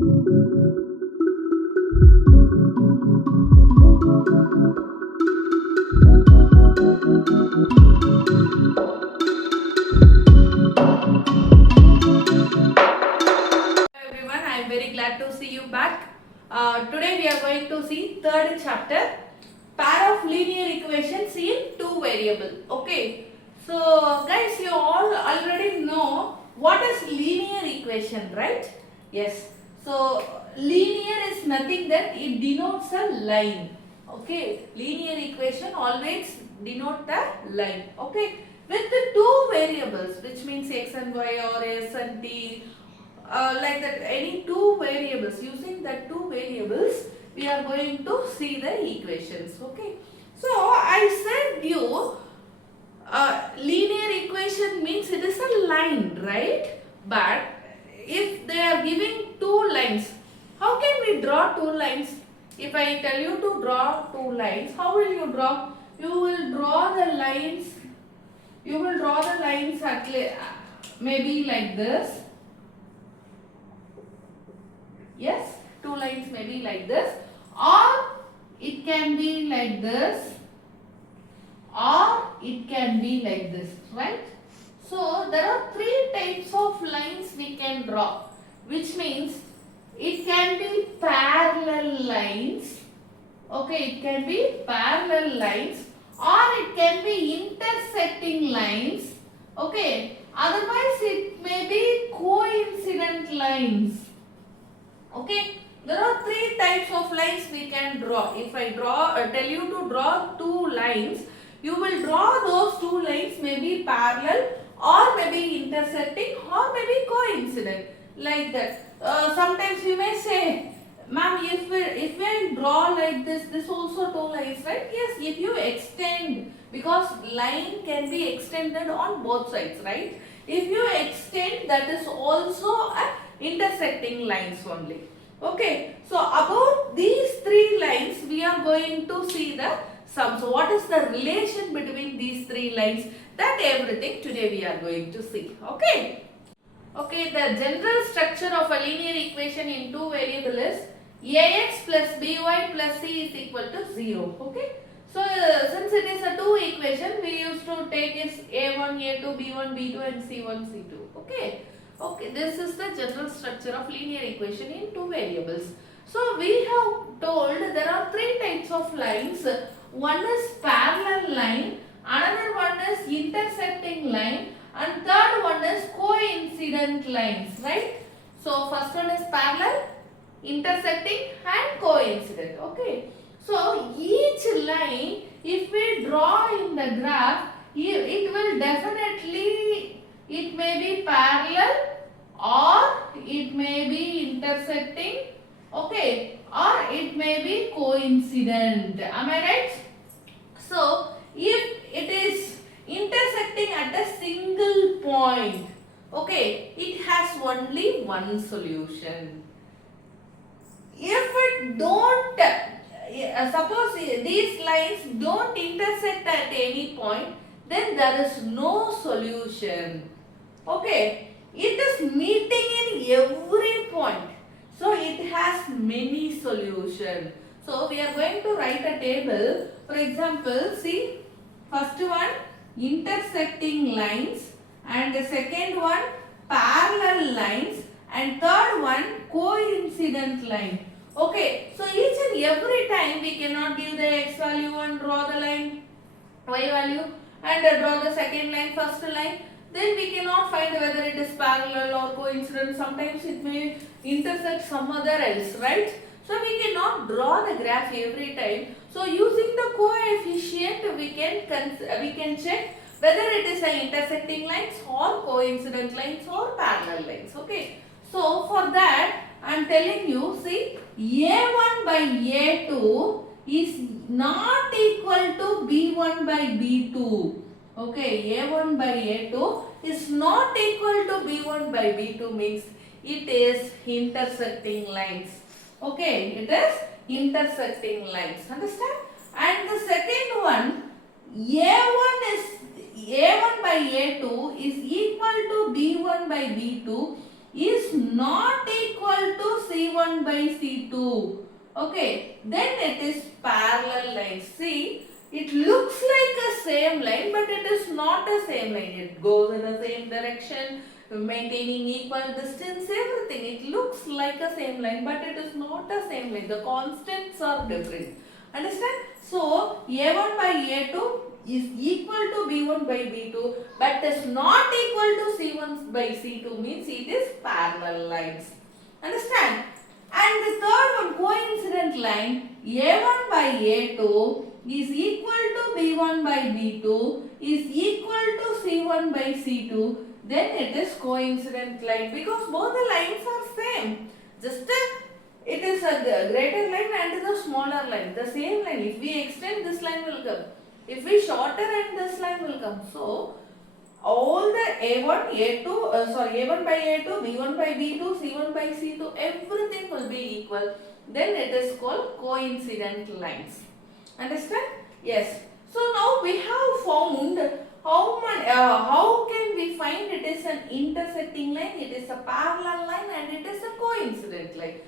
Everyone, I am very glad to see you back. Today we are going to see third chapter, pair of linear equations in two variable. Okay, so guys, you all already know what is linear equation, right? Yes. So linear is nothing that it denotes a line. Okay, linear equation always denote the line. Okay, with the two variables, which means x and y or s and t, like that, any two variables, using that two variables we are going to see the equations. Okay, so I said you linear equation means it is a line, right? But if they are giving two lines, how can we draw two lines? If I tell you to draw two lines, how will you draw? You will draw the lines at maybe like this. Yes, two lines may be like this, or it can be like this, or it can be like this, right? So there are three types of lines we can draw, which means it can be parallel lines. Okay, it can be parallel lines, or it can be intersecting lines. Okay, otherwise it may be coincident lines. Okay, there are three types of lines we can draw. If I tell you to draw two lines, you will draw those two lines maybe parallel or maybe intersecting or maybe coincident, like that. Sometimes we may say, ma'am, if we draw like this also two lines, right? Yes, if you extend, because line can be extended on both sides, right? If you extend, that is also a intersecting lines only. Okay, so about these three lines we are going to see the sum. So what is the relation between these three lines? That everything today we are going to see. Okay. Okay, the general structure of a linear equation in two variable is ax plus by plus c is equal to 0. Okay. So since it is a two equation, we used to take is a1, a2, b1, b2 and c1, c2. Okay. Okay, this is the general structure of linear equation in two variables. So we have told there are three types of lines. One is parallel line, another one is intersecting line, and third one is coincident lines, right? So first one is parallel, intersecting and coincident. Okay. So each line, if we draw in the graph, it will definitely, it may be parallel or it may be intersecting, okay, or it may be coincident. Am I right? So if it is intersecting at a single point, okay, it has only one solution. If it don't, suppose these lines don't intersect at any point, then there is no solution. Okay, it is meeting in every point, so it has many solutions. So we are going to write a table. For example, see, first one intersecting lines, and the second one parallel lines, and third one coincident line. Okay, so each and every time we cannot give the x value and draw the line y value and draw the second line, first line. Then we cannot find whether it is parallel or coincident. Sometimes it may intersect some other else, right? So we cannot draw the graph every time. So using the coefficient, we can check whether it is a intersecting lines or coincident lines or parallel lines. Okay. So for that, I am telling you, see, a1 by a2 is not equal to b1 by b2. Okay, a1 by a2 is not equal to b1 by b2 means it is intersecting lines. Okay, it is intersecting lines. Understand? And the second one, a1 by a2 is equal to b1 by b2 is not equal to c1 C1 by C2. Okay, then it is parallel line. See, it looks like a same line, but it is not a same line. It goes in the same direction, maintaining equal distance, everything. It looks like a same line, but it is not a same line. The constants are different. Understand? So, A1 by A2 is equal to B1 by B2, but is not equal to C1 by C2, means it is parallel lines. Understand? And the third one, coincident line, A1 by A2 is equal to B1 by B2 is equal to C1 by C2, then it is coincident line, because both the lines are same. Just it is a greater line and the smaller line, the same line. If we extend, this line will come. If we shorten, and this line will come. So, all the A1, A2, A1 by A2, B1 by B2, C1 by C2, everything will be equal. Then it is called coincident lines. Understand? Yes. So now we have found how can we find it is an intersecting line, it is a parallel line, and it is a coincident line.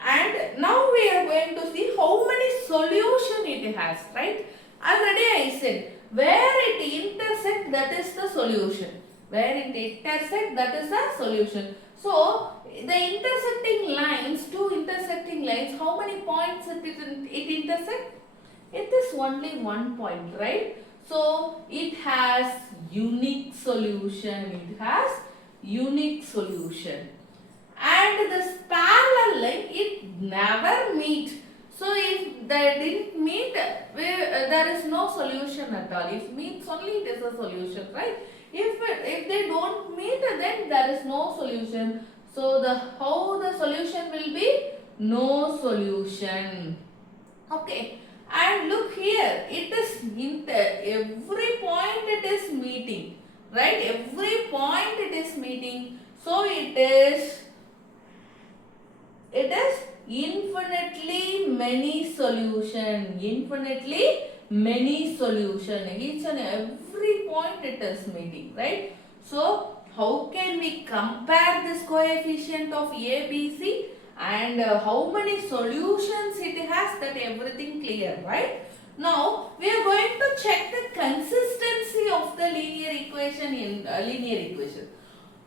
And now we are going to see how many solution it has, right? Already I said, where it intersect, that is the solution. Where it intersect, that is the solution. So, the intersecting lines, two intersecting lines, how many points it intersect? It is only one point, right? So, it has unique solution. It has unique solution. And this parallel line, it never meet. So, if they didn't meet, there is no solution at all. If meets only, it is a solution, right? If they don't meet, then there is no solution. So, how the solution will be? No solution. Okay. And look here, it is every point it is meeting, right? Every point it is meeting. So, it is infinitely many solution. Infinitely many solution. Each and every point it is meeting, right? So, how can we compare this coefficient of A, B, C? And how many solutions it has, that everything clear, right? Now, we are going to check the consistency of the linear equation in linear equation.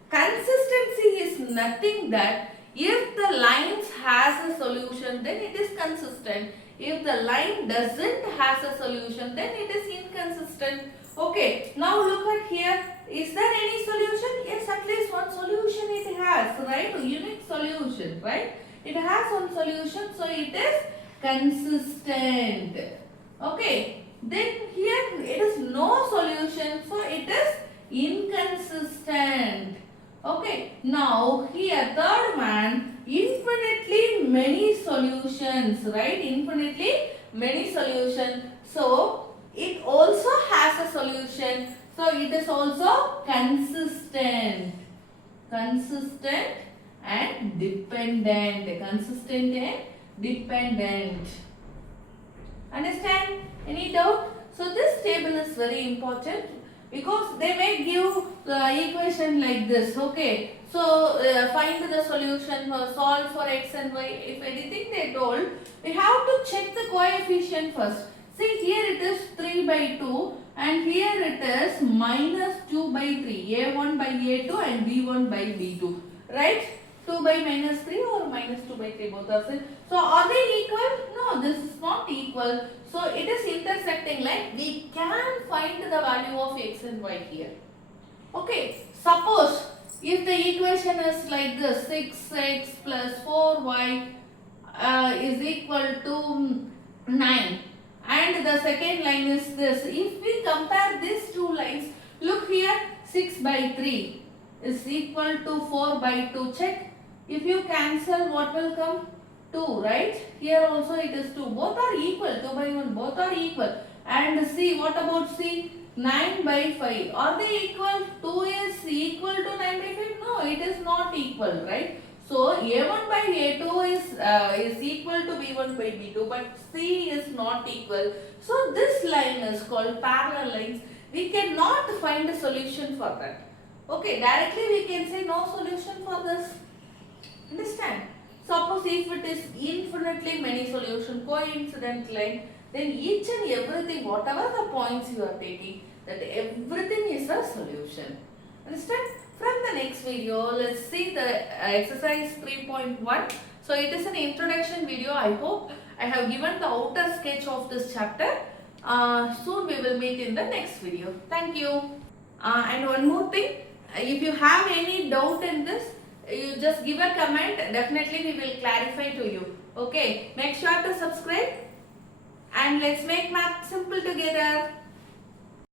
Consistency is nothing that if the lines has a solution, then it is consistent. If the line doesn't has a solution, then it is inconsistent. Okay, now look at here. Is there any solution? Yes, at least one solution it has, right? Unique solution, right? It has one solution, so it is consistent. Okay, then here it is no solution, so it is inconsistent. Okay, now here third one, infinitely many solutions, right? Infinitely many solutions. So, it also has a solution. So, it is also consistent. Consistent and dependent. Consistent and dependent. Understand? Any doubt? So, this table is very important, because they may give the equation like this. Okay, so find the solution, solve for x and y. If anything they told, we have to check the coefficient first. See, here it is 3 by 2 and here it is minus 2 by 3. A1 by A2 and B1 by B2. Right? 2 by minus 3 or minus 2 by 3, both are same. So, are they equal? No, this is not equal. So, it is intersecting line. We can find the value of x and y here. Okay, suppose if the equation is like this, 6x plus 4y is equal to 9. And the second line is this. If we compare these two lines, look here, 6 by 3 is equal to 4 by 2. Check. If you cancel, what will come? 2, right? Here also it is 2. Both are equal. 2 by 1. Both are equal. And C, what about C? 9 by 5. Are they equal? 2 is equal to 9 by 5? No, it is not equal, right? So, A1 by A2 is equal to B1 by B2, but C is not equal. So, this line is called parallel lines. We cannot find a solution for that. Okay, directly we can say no solution for this. Understand? Suppose if it is infinitely many solution, coincident line, then each and everything, whatever the points you are taking, that everything is a solution. Understand? From the next video, let's see the exercise 3.1. So it is an introduction video. I hope I have given the outer sketch of this chapter. Soon we will meet in the next video. Thank you. And one more thing, if you have any doubt in this, you just give a comment. Definitely we will clarify to you. Okay. Make sure to subscribe and let's make math simple together.